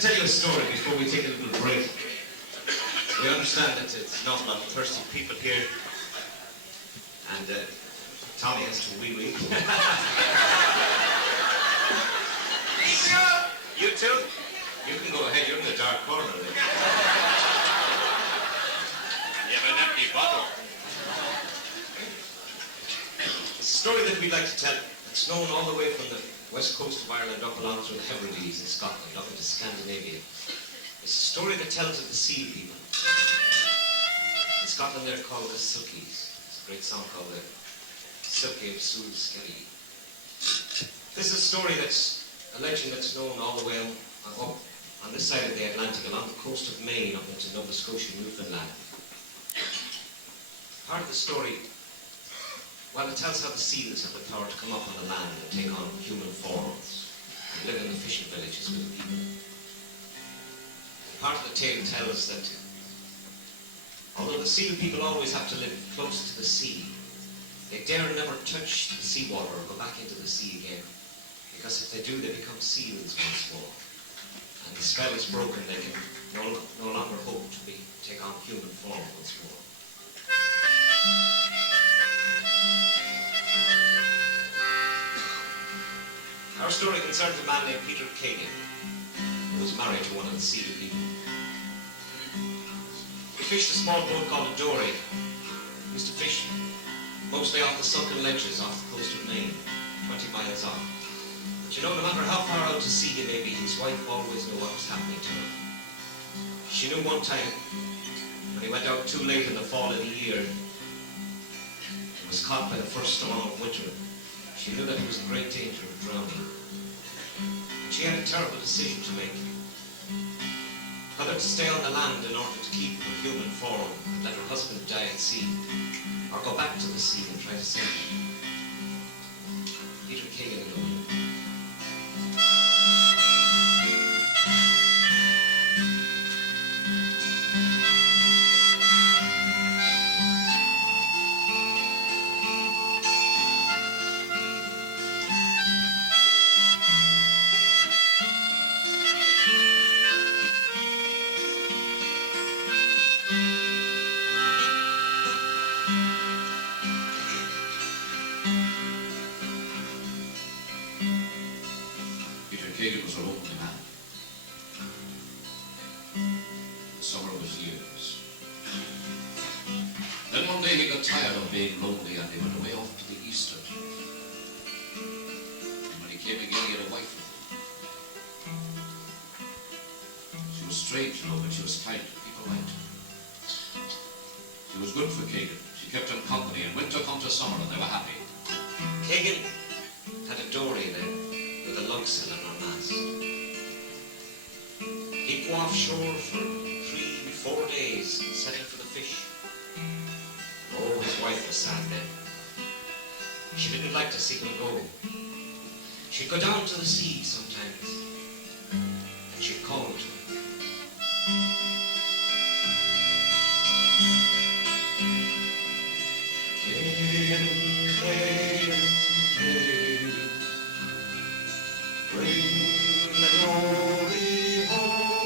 tell you a story before we take a little break. We understand that it's an awful lot of thirsty people here. And Tommy has to wee-wee. You too? You can go ahead, you're in the dark corner there. You have an empty bottle. It's a story that we'd like to tell. It's known all the way from the west coast of Ireland up along through the Hebrides in Scotland, up into Scandinavia. It's a story that tells of the sea people. In Scotland they're called the Silkies. It's a great song called the Silky of Sul Skelly. This is a story that's a legend that's known all the way up on this side of the Atlantic, along the coast of Maine up into Nova Scotia, Newfoundland. Part of the story, well, it tells how the seals have the power to come up on the land and take on human forms and live in the fishing villages with the people. Part of the tale tells that although the seal people always have to live close to the sea, they dare never touch the seawater or go back into the sea again, because if they do, they become seals once more. And the spell is broken, they can no longer hope to take on human form once more. Our story concerns a man named Peter Kagan, who was married to one of the seal people. He fished a small boat called a dory. He used to fish mostly off the sunken ledges off the coast of Maine, 20 miles off. But you know, no matter how far out to sea he may be, his wife always knew what was happening to him. She knew one time, when he went out too late in the fall of the year, and was caught by the first storm of winter, she knew that he was in great danger of drowning. And she had a terrible decision to make. Whether to stay on the land in order to keep her human form and let her husband die at sea, or go back to the sea and try to save him. Peter Kagan alone. Kagan was a lonely man. The summer was years. Then one day he got tired of being lonely and he went away off to the eastward. And when he came again, he had a wife with him. She was strange, you know, but she was kind. People liked her. She was good for Kagan. She kept him company, and winter come to summer, and they were happy. Kagan had a dory there with a lug sail on her mast. He'd go offshore for 3-4 days, setting for the fish. Oh, his wife was sad then. She didn't like to see him go. She'd go down to the sea sometimes, and she'd call to him. Kagan, Kagan, Kagan, bring the dory home.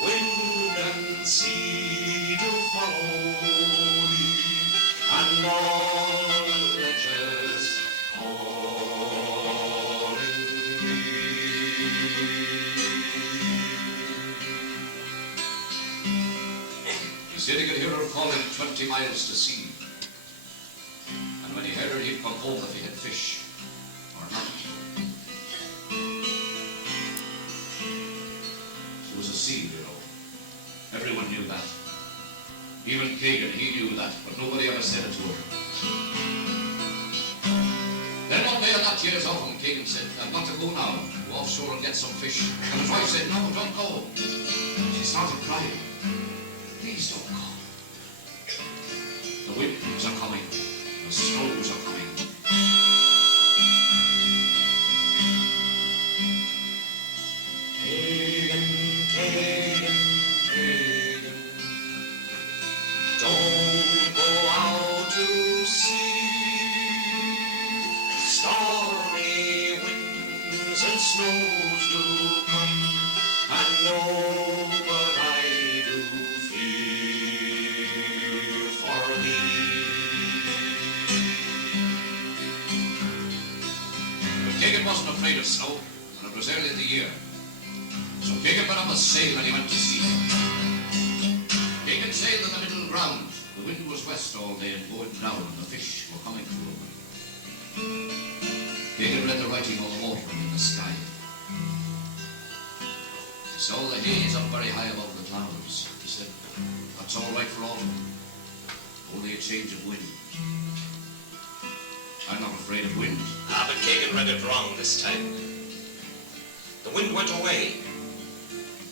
Wind and sea do follow thee, and all the ledges calling He said he could hear her calling 20 miles to sea. And when he heard her, he'd come home if he had fish or not. She was a seal, you know. Everyone knew that. Even Kagan, he knew that, but nobody ever said it to her. Then one day on that year's autumn, Kagan said, I've got to go now, go offshore and get some fish. And his wife said, no, don't go. She started crying. Please don't go. The winds are coming. The snows are coming. Kagan, Kagan, Kagan, don't go out to sea. Stormy winds and snows do come. afraid of snow, and it was early in the year. So Kagan put up a sail and he went to sea. Kagan sailed in the middle ground. The wind was west all day and going down, and the fish were coming to him. Kagan read the writing on the water and in the sky. He saw the haze up very high above the clouds. He said, "That's all right for autumn. Only a change of wind. I'm not afraid of wind." But Kagan read it wrong this time. The wind went away,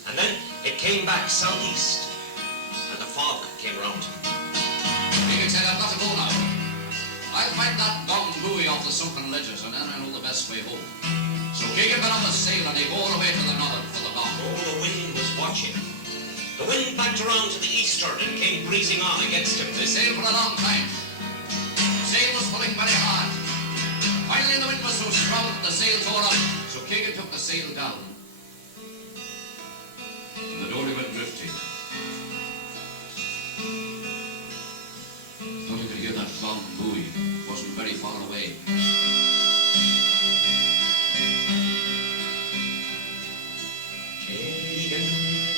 and then it came back southeast, and the fog came round. Kagan said, "I've got to go now. I'll find that gong buoy off the sunken ledges, and then I know the best way home." So Kagan got up a sail and he bore away to the northern for the gong. Oh, the wind was watching. The wind backed around to the eastward and came breezing on against him. They sailed for a long time. The sail was pulling very hard. Finally, the wind was so strong that the sail tore up. So Kagan took the sail down. And the dory went drifting. Thought he could hear that gong buoy. It wasn't very far away. Kagan,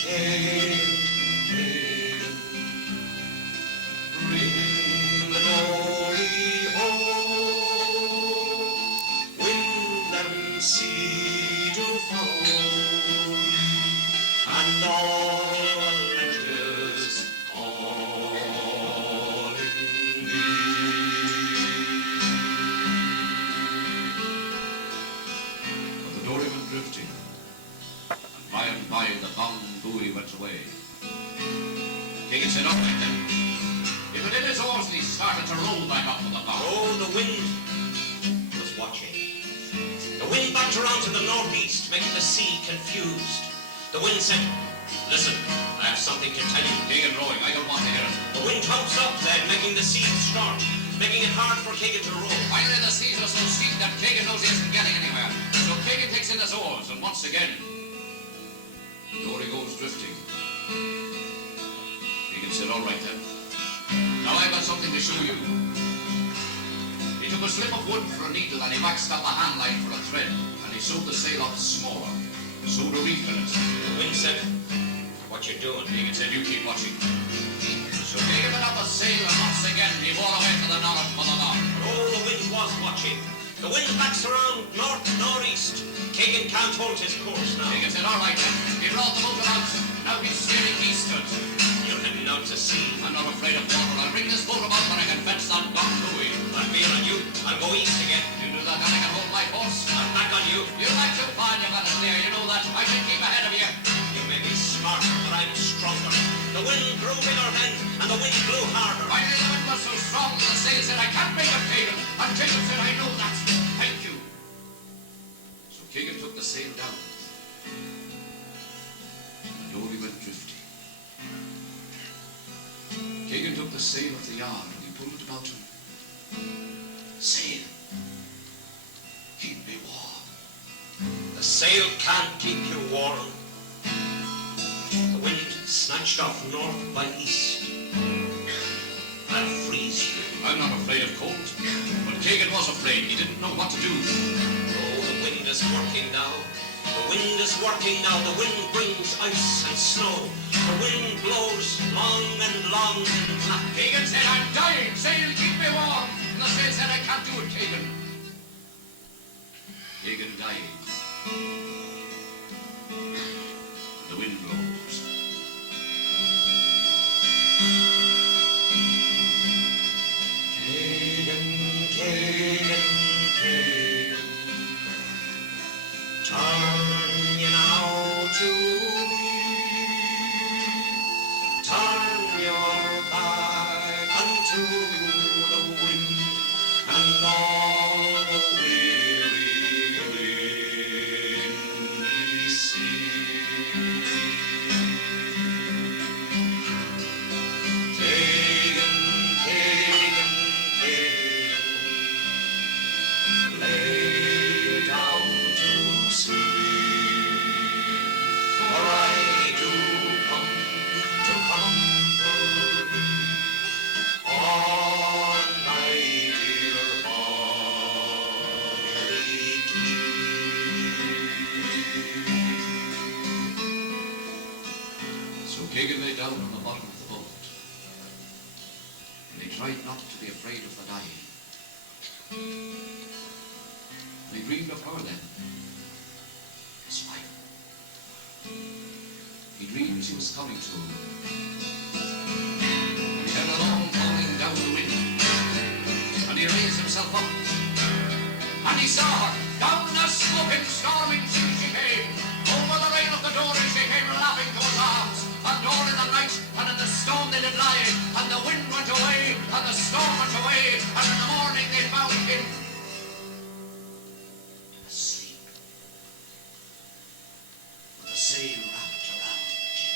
Kagan, Kagan, bring the dory home, wind and sea to follow, and all ledges all in thee. But the dory went drifting. By and by, the gong buoy went away. Kagan said, "All right then." He put in his oars and he started to roll back up with the gong. Oh, the wind was watching. The wind backed around to the northeast, making the sea confused. The wind said, "Listen, I have something to tell you." Kagan rowing, I don't want to hear it. The wind humps up then, making the sea start, making it hard for Kagan to row. Finally, the seas are so steep that Kagan knows he isn't getting anywhere. So Kagan takes in his oars, and once again, the dory goes drifting. Kagan said, "All right then. Now I've got something to show you." He took a slip of wood for a needle and he waxed up a hand line for a thread, and he sewed the sail off smaller, sewed a reef in it. The wind said, "What you doing?" Kagan said, "You keep watching." So Kagan put up a sail, and once again he bore away to the north for the gong. Oh, the wind was watching. The wind backs around north-northeast. Kagan can't hold his course now. Kagan said, "All right then." He brought the motor out. Now he's steering eastward. You're heading out to sea. I'm not afraid of water. I'll bring this boat about when I can fetch that gong buoy. I'm beer on you. I'll go east again. You do that and I can hold my horse. I'm back on you. You're like too fine, you got to steer. You know that. I can keep ahead of you. You may be smarter, but I'm stronger. The wind grew bigger then, and the wind blew harder. Finally, the wind was so strong that the sail said, "I can't bring up Kagan." And Kagan said, "I know that. Thank you." So Kagan took the sail down. The dory went drifting. Kagan took the sail off the yard and he pulled it about him. Sail, keep me warm. The sail can't keep you warm. The wind snatched off north by east. I'll freeze you. I'm not afraid of cold, but Kagan was afraid. He didn't know what to do. Oh, the wind is working now. The wind is working now. The wind brings ice and snow. The wind blows long and long and black. Kagan said, "I'm dying. Sail, keep me warm." And the sail said, "I can't do it, Kagan." Kagan died. The wind blows. Kagan, Kagan, Kagan, turn you now to me. Turn your back unto the wind and all the weary windy sea. tried not to be afraid of the dying. And he dreamed of her then, his wife. He dreamed she was coming to him. And he heard a long falling down the wind. And he raised himself up. And he saw her down the smoking, storming sea she came. Over the rail of the dory she came laughing to his arms. A door in the night, and in the storm they did lie. And the wind went away, and the storm went away. And in the morning they found him asleep, with the sail wrapped around him.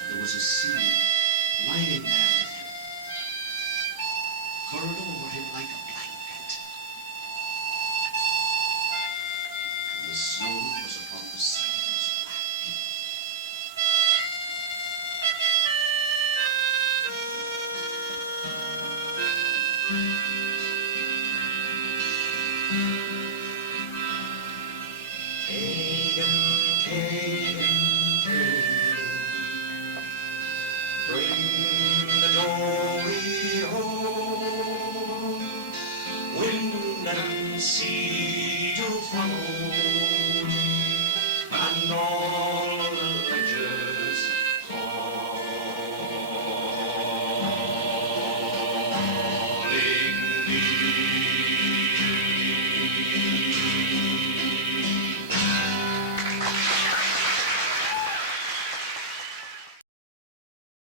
And there was a sea lying there with him, curled over him like a blanket. And the snow was upon the sea's back. Kagan, Kagan, Kagan, bring the dory home, wind and sea to follow, and all the ledgers calling thee.